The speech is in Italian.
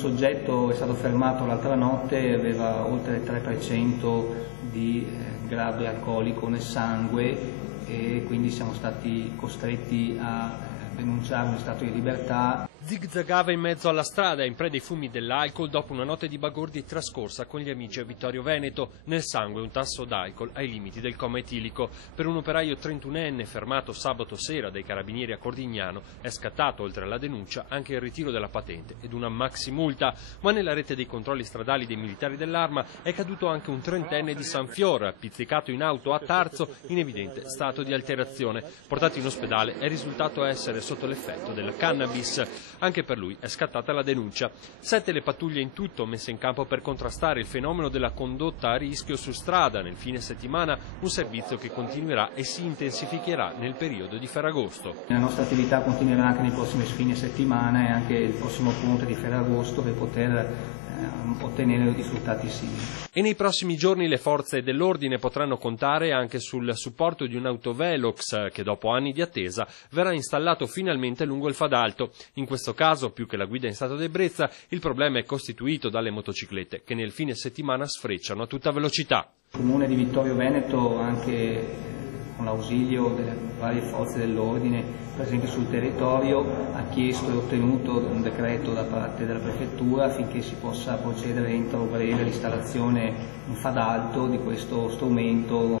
soggetto è stato fermato l'altra notte, aveva oltre il 3% di grado alcolico nel sangue e quindi siamo stati costretti a denunciarlo in stato di libertà. Zigzagava in mezzo alla strada in preda ai fumi dell'alcol dopo una notte di bagordi trascorsa con gli amici a Vittorio Veneto. Nel sangue un tasso d'alcol ai limiti del coma etilico. Per un operaio 31enne fermato sabato sera dai carabinieri a Cordignano è scattato, oltre alla denuncia, anche il ritiro della patente ed una maximulta. Ma nella rete dei controlli stradali dei militari dell'Arma è caduto anche un 30enne di San Fiora, pizzicato in auto a Tarzo in evidente stato di alterazione. Portato in ospedale è risultato essere sotto l'effetto della cannabis. Anche per lui è scattata la denuncia. 7 le pattuglie in tutto messe in campo per contrastare il fenomeno della condotta a rischio su strada nel fine settimana, un servizio che continuerà e si intensificherà nel periodo di Ferragosto. La nostra attività continuerà anche nei prossimi fine settimana e anche il prossimo ponte di Ferragosto per poter ottenere risultati simili. E nei prossimi giorni le forze dell'ordine potranno contare anche sul supporto di un autovelox che dopo anni di attesa verrà installato finalmente lungo il Fadalto. In questo caso, più che la guida in stato di ebbrezza, il problema è costituito dalle motociclette che nel fine settimana sfrecciano a tutta velocità. Il Comune di Vittorio Veneto, anche con l'ausilio delle varie forze dell'ordine presenti sul territorio, ha chiesto e ottenuto un decreto da parte della Prefettura affinché si possa procedere entro breve all'installazione in Fadalto di questo strumento